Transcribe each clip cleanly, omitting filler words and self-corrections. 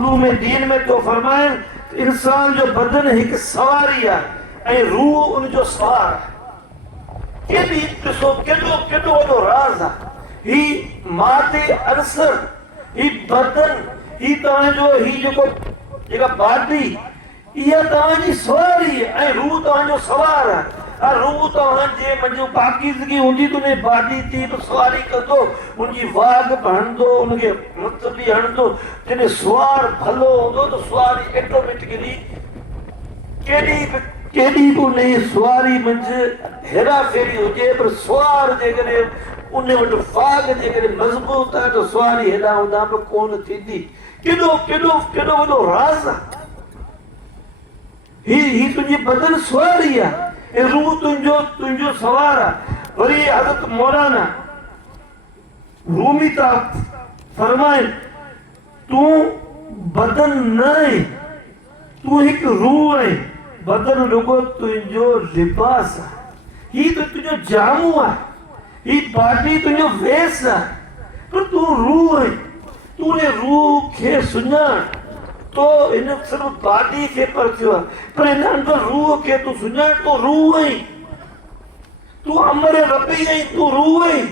उलूम दीन में तो फरमाए इंसान जो बदन एक सवारी है ऐं रूह उनजो सवार है। केॾी ॾिसो केॾो केॾो वॾो राज़ आहे। ही मादे अनसर, ही बदन, ही तव्हांजो ही जेका बॉडी इहा तव्हांजी सवारी आहे ऐं रूह तव्हांजो सवार आहे। रूह तव्हांजे मंझि पाकीज़गी हूंदी त उन बॉडी थी सवारी कंदो, उनजी वाघ बि हणंदो, उनखे हथ बि हणंदो। जॾहिं सुवार भलो हूंदो त सुवारी ऑटोमेटिकली केॾी बि उन सुवारी मंझि हेरा फेरी हुजे, पर सुवार जेकॾहिं उन वटि वाघ जेकॾहिं मज़बूत आहे त सुवारी हेॾां होॾां बि कोन थींदी। केॾो केॾो केॾो वॾो राज़ आहे। ही तुंहिंजी बदन सुवारी आहे ऐं रूह तुंहिंजो सवार आहे। वरी हज़रत मौलाना रूमी था फरमाइनि तूं बदन न आहे, तूं हिकु रूह आहे। बदन रुगो तुंहिंजो लिबास आहे, ही त तुंहिंजो जामू आहे, ही बॉडी तुंहिंजो वेस आहे, पर तूं रूह आहे। तूं उन रूह खे सुञाण। तो इन सिर्फ़ बॉडी खे परखियो आहे, पर हिन अंदर रूह खे तूं सुञाण। तूं रूह आहीं, तूं अमर रबी आहीं, तूं रूह आहीं।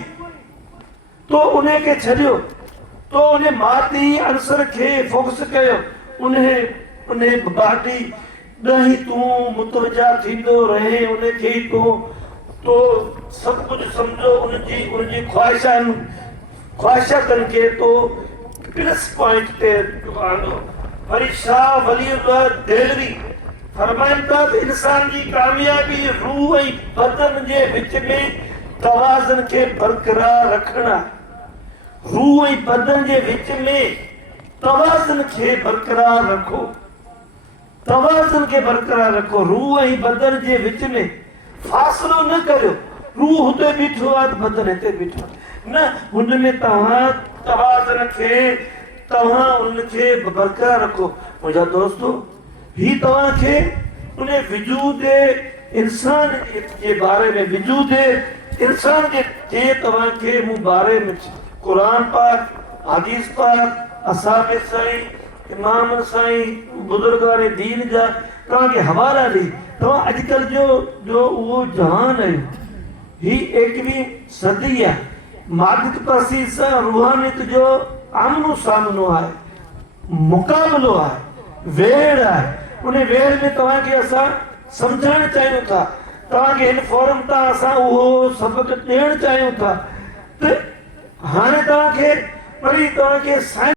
तो उन खे छॾियो, तो उन मादी अंसर खे फोकस कयो, उन बॉडी ॾहीं तूं मुतवजा थींदो रहे उन खे ई तो सभु कुझु सम्झो उनजी ख़्वाहिशातनि खे तो प्लस पॉइंट ते आंदो। वरी शाह वलीउल्लाह देलवी फरमाइनि था त इंसान जी कामयाबी रूह ऐं बदन जे विच में तवाज़न खे बरक़रार रखणु आहे। रूह ऐं बदन जे विच में तवाज़न खे बरक़रार रखो, तवाज़न खे बरक़रार रखो। रूह ऐं बदन जे विच में फ़ासिलो न करियो। रूह हुते बीठो आहे त बदन हिते बीठो आहे, न हुन में तव्हां तवाज़न खे तव्हां उनखे बरक़रार रखो। मुंहिंजा दोस्तो, ही तव्हांखे उन वजूद इंसान जे बारे में, वजूद इंसान जे तव्हांखे मूं बारे में क़ुरान पाक, हदीस पाक, असहाब साईं, इमाम साईं, बुज़ुर्गान दीन जा तव्हांखे हवाला ॾेई। तव्हां अॼुकल्ह जो उहो जहान आहे, ही 21वीं सदी आहे। मादिक पासी सां रूहानियत जो आमनो सामनो आहे, मुक़ाबिलो आहे, वेड़ आहे। उन वेड़ में तव्हांखे असां सम्झाइणु चाहियूं था, तव्हांखे हिन फॉरम तां असां उहो सबक़ ॾियणु चाहियूं था। त हाणे तव्हांखे वरी तव्हांखे